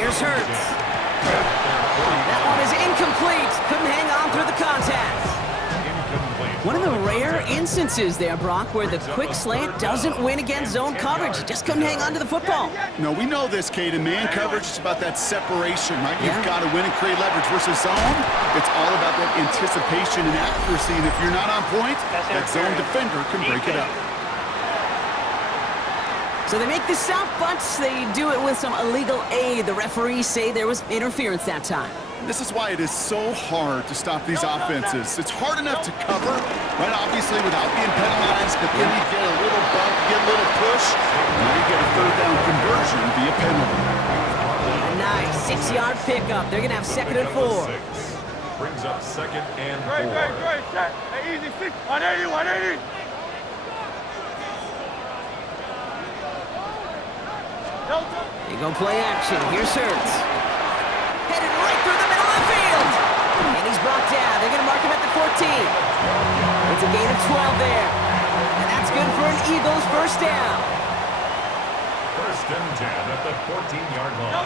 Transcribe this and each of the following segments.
Here's Hurts. That one is incomplete. Couldn't hang on through the contact. One of the rare instances there, Brock, where the quick slant doesn't win against zone coverage. He just couldn't hang on to the football. No, we know this, Kate. In man coverage, it's about that separation, right? You've got to win and create leverage versus zone. It's all about that anticipation and accuracy. And if you're not on point, that zone defender can break it up. So they make the stop, but they do it with some illegal aid. The referees say there was interference that time. This is why it is so hard to stop these offenses. It's hard enough to cover, right, obviously, without being penalized, but then you get a little bump, get a little push, and now you get a third down conversion via penalty. A nice 6-yard pickup. They're going to have 2nd and 4. Brings up 2nd and 4. Great. Set. Hey, easy. 180. They go play action. Here's Hurts. Headed right through the middle of the field. And he's brought down. They're going to mark him at the 14. It's a gain of 12 there. And that's good for an Eagles first down. 1st and 10 at the 14-yard line.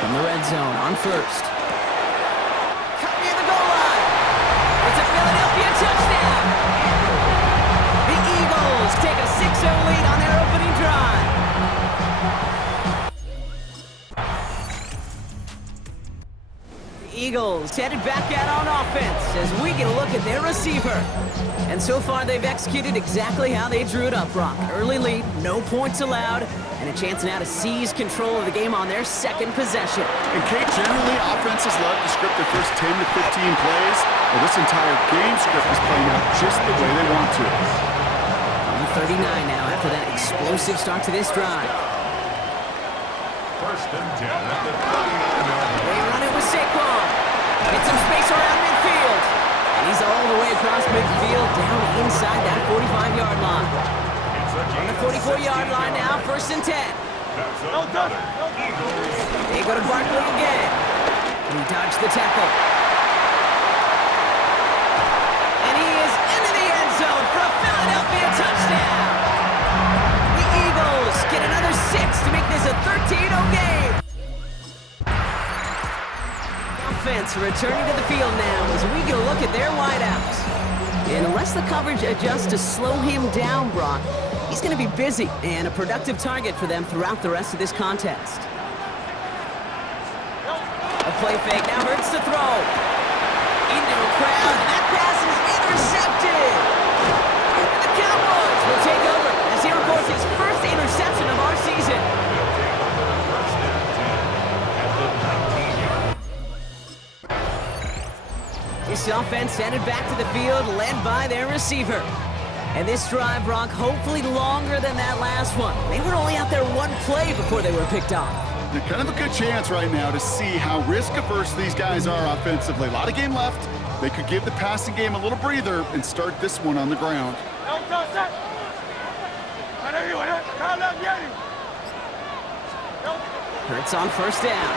From the red zone on 1st. Cut near the goal line. It's a Philadelphia touchdown. The Eagles take a 6-0 lead on their opening drive. Eagles headed back out on offense as we get a look at their receiver. And so far, they've executed exactly how they drew it up, Brock. Early lead, no points allowed, and a chance now to seize control of the game on their 2nd possession. And Kate, generally, offenses love to script their first 10 to 15 plays. Well, this entire game script is playing out just the way they want to. On the 39 now after that explosive start to this drive. 1st and 10 at the 39-yard line. They run it with Saquon. Get some space around midfield. And he's all the way across midfield down inside that 45-yard line. On the 44-yard line now, 1st and 10. They go to Barkley again. He dodged the tackle. And he is into the end zone for a Philadelphia touchdown. The Eagles get another 6 to make this a 13-0 game. Offense returning to the field now as we get a look at their wideouts. And unless the coverage adjusts to slow him down, Brock, he's going to be busy and a productive target for them throughout the rest of this contest. A play fake now Hurts to throw. Into a crowd. That pass is intercepted. And the Cowboys will take over as he records his first interception of our season. This offense headed back to the field, led by their receiver. And this drive, Brock, hopefully longer than that last one. They were only out there one play before they were picked off. They're kind of a good chance right now to see how risk-averse these guys are offensively. A lot of game left. They could give the passing game a little breather and start this one on the ground. Hurts on 1st down.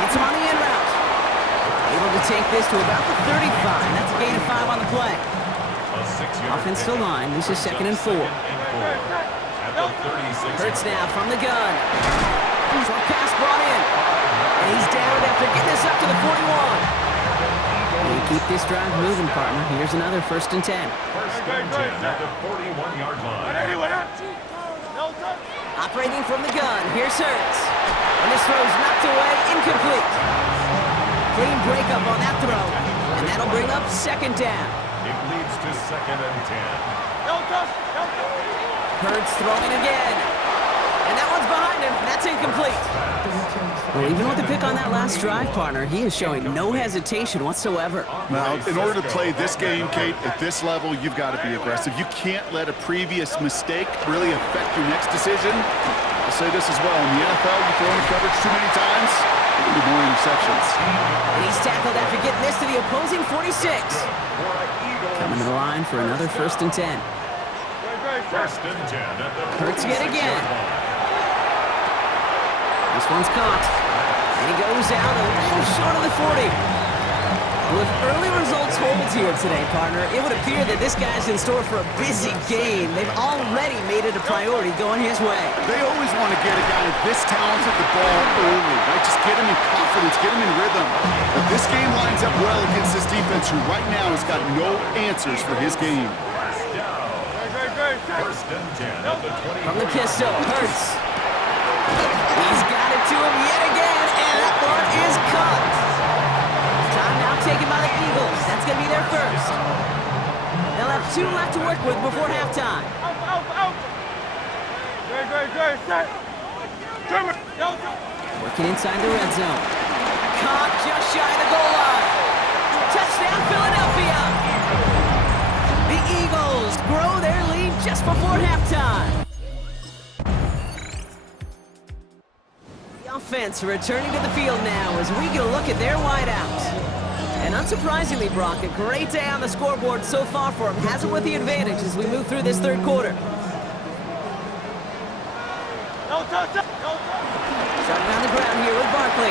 Gets him on the in route. Able to take this to about the 35. That's a gain of 5 on the play. Offensive line. This is 2nd and 4. Hurts now from the gun. Short pass brought in. And he's down after getting this up to the 41. They keep this drive moving, partner. Here's another 1st and 10. 1st and 10 at the 41-yard line. Operating from the gun. Here's Hurts. And this throw is knocked away. Incomplete. Clean breakup on that throw. And that'll bring up 2nd down. It leads to 2nd and 10. Hurts throwing again. And that one's behind him. That's incomplete. Well, even with the pick on that last drive, partner, he is showing no hesitation whatsoever. Now, in order to play this game, Kate, at this level, you've got to be aggressive. You can't let a previous mistake really affect your next decision. I'll say this as well. In the NFL, you throw in coverage too many times, there'll be more interceptions. And he's tackled after getting this to the opposing 46. Coming to the line for another 1st and 10. 1st and 10 at the Hurts yet again. This one's caught. And he goes out a little short of the 40. Well, if early results hold here today, partner, it would appear that this guy's in store for a busy game. They've already made it a priority going his way. They always want to get a guy this talented the ball early, right? Just get him in confidence, get him in rhythm. But this game lines up well against this defense, who right now has got no answers for his game. First and 10 at the 20. From the pistol, Hurts. He's got it to him yet again, and that one is caught. Timeout taken by the Eagles. That's going to be their first. They'll have 2 left to work with before halftime. Working inside the red zone. Caught just shy of the goal line. Touchdown, Philadelphia. The Eagles grow their lead just before halftime. The offense returning to the field now as we get a look at their wideouts. And unsurprisingly, Brock, a great day on the scoreboard so far for him. Has it with the advantage as we move through this third quarter. Starting on the ground here with Barkley.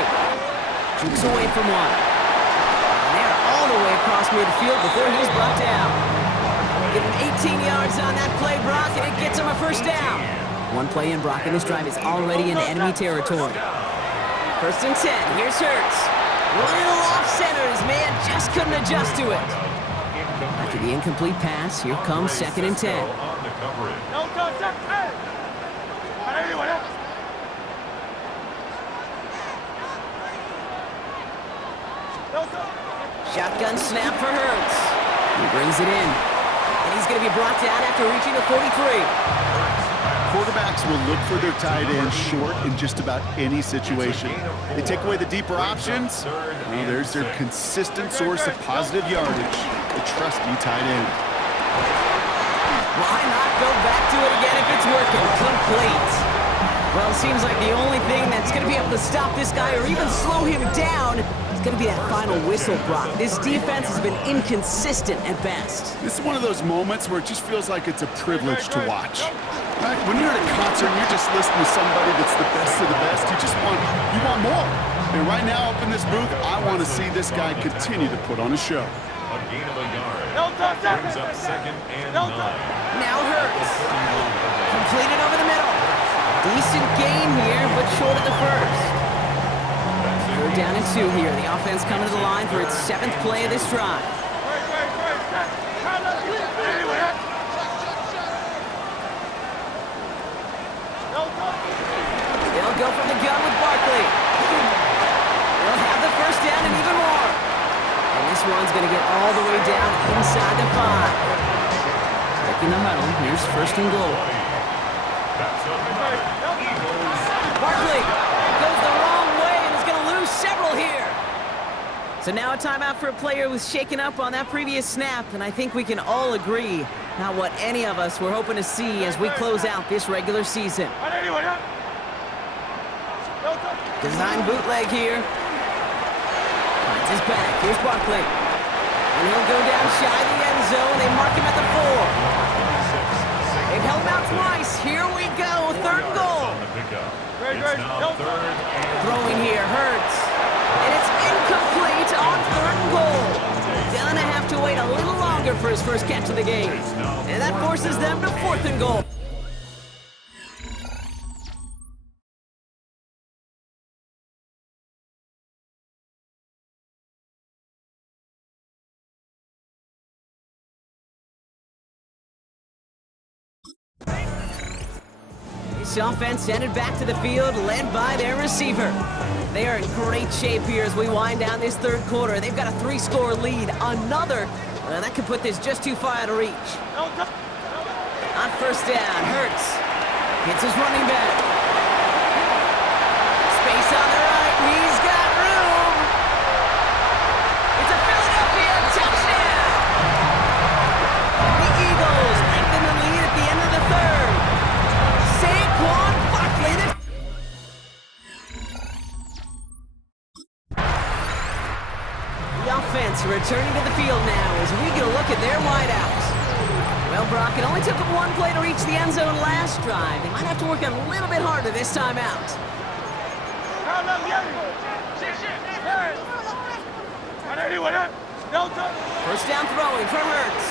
Jukes away from one. And they're all the way across midfield before he's brought down. Get him 18 yards on that play, Brock, and it gets him a first down. One play in, Brock, and this drive is already in enemy territory. First and 10, here's Hurts. Little off centers, man, just couldn't adjust to it. After the incomplete pass, here comes second and 10. Shotgun snap for Hurts. He brings it in. And he's going to be brought down after reaching the 43. Quarterbacks will look for their tight end short in just about any situation. They take away the deeper options. Well, there's their consistent source of positive yardage, the trusty tight end. Why not go back to it again if it's working? Complete. Well, it seems like the only thing that's going to be able to stop this guy or even slow him down is going to be that final whistle, Brock. This defense has been inconsistent at best. This is one of those moments where it just feels like it's a privilege to watch. Right? When you're at a concert and you're just listening to somebody that's the best of the best, you want more. And right now up in this booth, I want to see this guy continue to put on a show. A gain of a yard. Brings up second and 9. Now Hurts. Completed over the middle. Decent gain here, but short of the first. Third down and 2 here. The offense coming to the line for its 7th play of this drive. They'll go from the gun with Barkley. They'll have the first down and even more. And this one's going to get all the way down inside the 5. Breaking the huddle. Here's first and goal. Barkley goes the wrong way and is going to lose several here. So now a timeout for a player who was shaken up on that previous snap, and I think we can all agree not what any of us were hoping to see as we close out this regular season. Design bootleg here. Finds his back. Here's Barkley. And he'll go down shy of the end zone. They mark him at the 4. They've held him out twice. Here we go. Third and goal. Throwing here. Hurts. And it's incomplete on third and goal. Gonna have to wait a little longer for his first catch of the game. And that forces them to 4th and goal. This offense headed back to the field, led by their receiver. They are in great shape here as we wind down this third quarter. They've got a 3-score lead. Another, that could put this just too far out of reach. On first down, Hurts hits his running back. Space on the right, he's got room. It's a Philadelphia touchdown. The Eagles lengthen the lead at the end of the third. Saquon Barkley. The offense returning to the field now as we get a look at their wideouts. Well, Brock, it only took them one play to reach the end zone last drive. They might have to work a little bit harder this time out. First down throwing for Hurts.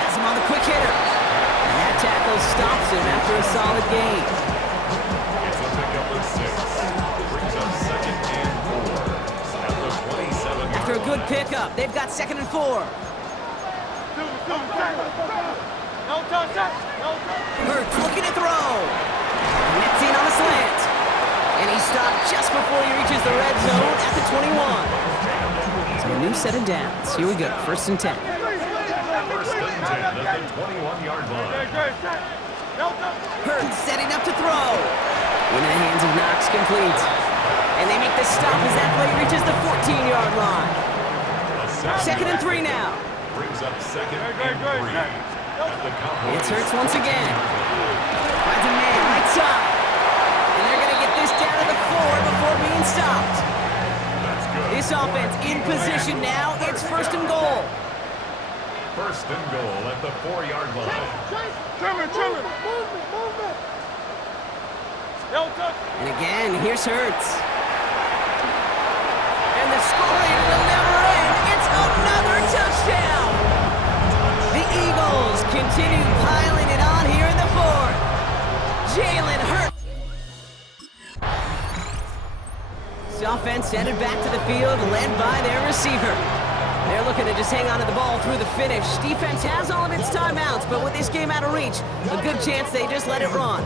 Has him on the quick hitter. And that tackle stops him after a solid gain. It's a pickup of 6. Brings up 2nd and 4. At the 27. After a good pickup, they've got 2nd and 4. Hurts looking to throw. Connecting on the slant. And he stopped just before he reaches the red zone at the 21. So a new set of downs. Here we go, 1st and 10. First and 10 at the 21-yard line. Hurts setting up to throw. Into the hands of Knox, complete. And they make the stop as that play reaches the 14-yard line. 2nd and 3 now. Brings up 2nd and 3. At the Cowboys. It's Hurts once again. Finds a man right side. And they're going to get this down to the 4 before being stopped. That's good. This offense in position now. It's 1st and goal. 1st and goal at the 4-yard line. And again, here's Hurts. And the scoring will never end. It's another touchdown. The Eagles continue piling it on here in the 4th. Jalen Hurts. The offense headed back to the field, led by their receiver. They're looking to just hang on to the ball through the finish. Defense has all of its timeouts, but with this game out of reach, a good chance they just let it run.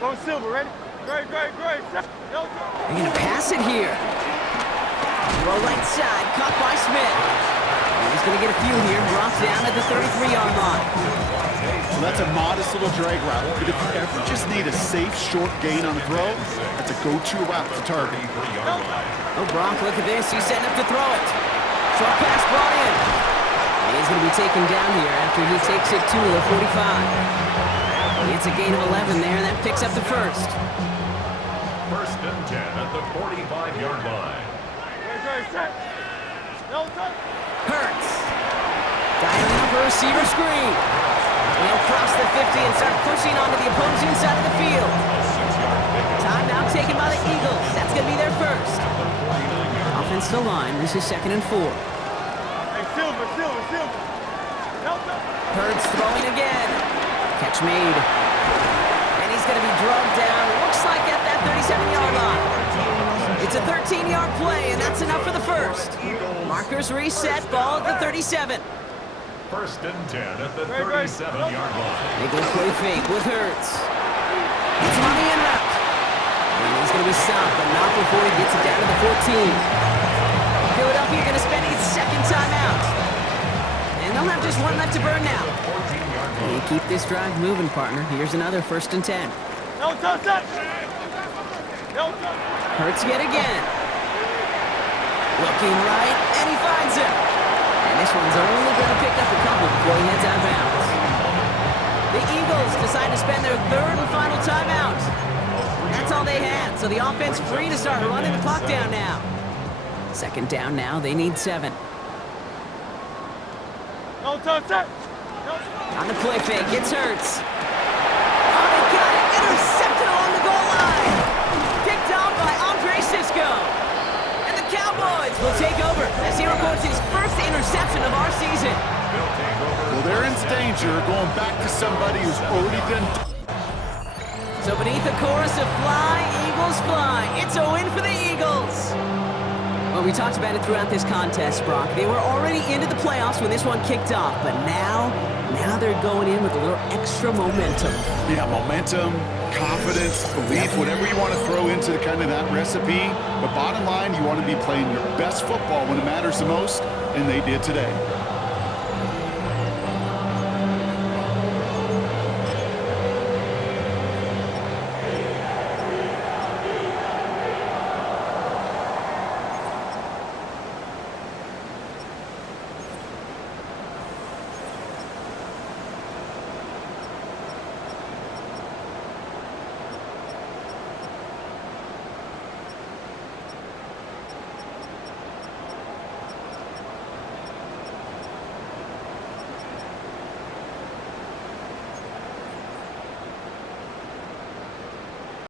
Go Silver, ready? Great. They're going to pass it here. Throw right side, caught by Smith. And he's going to get a few here, brought down at the 33-yard line. So that's a modest little drag route. But if you ever just need a safe, short gain on the throw, that's a go-to route to target. Oh, Brock, look at this. He's setting up to throw it. Short pass brought in. And he's going to be taken down here after he takes it to the 45. It's a gain of 11 there, and that picks up the 1st. 1st and 10 at the 45-yard line. Hurts. Dialing up a receiver screen. And he'll cross the 50 and start pushing onto the opposing side of the field. Timeout taken by the Eagles. That's going to be their 1st. Offense to line. This is 2nd and 4. Hey, Silver. Hurts throwing again. Catch made. And he's going to be drugged down. Looks like at that 37-yard line. It's a 13-yard play, and that's enough for the 1st. Markers reset, ball at the 37. 1st and 10 at the 37-yard line. They go play fake with Hurts. It's money in route. And he's going to be stopped, but not before he gets it down to the 14. Philadelphia going to spend its 2nd timeout. And they'll have just one left to burn now. They keep this drive moving, partner. Here's another 1st and 10. No touch. Hurts yet again. Looking right, and he finds him. And this one's only going to pick up a couple before he heads out of bounds. The Eagles decide to spend their 3rd and final timeout. That's all they had, so the offense free to start running the clock down now. 2nd down now, they need 7. No touch. On the play fake, it's Hurts. Oh, they got it! Intercepted along the goal line! Picked off by Andre Sisco. And the Cowboys will take over as he records his 1st interception of our season. Well, they're in danger going back to somebody who's already been... So beneath the chorus of Fly, Eagles Fly, it's a win for the Eagles. Well, we talked about it throughout this contest, Brock. They were already into the playoffs when this one kicked off, but now they're going in with a little extra momentum. Yeah, momentum, confidence, belief, whatever you want to throw into kind of that recipe. But bottom line, you want to be playing your best football when it matters the most, and they did today.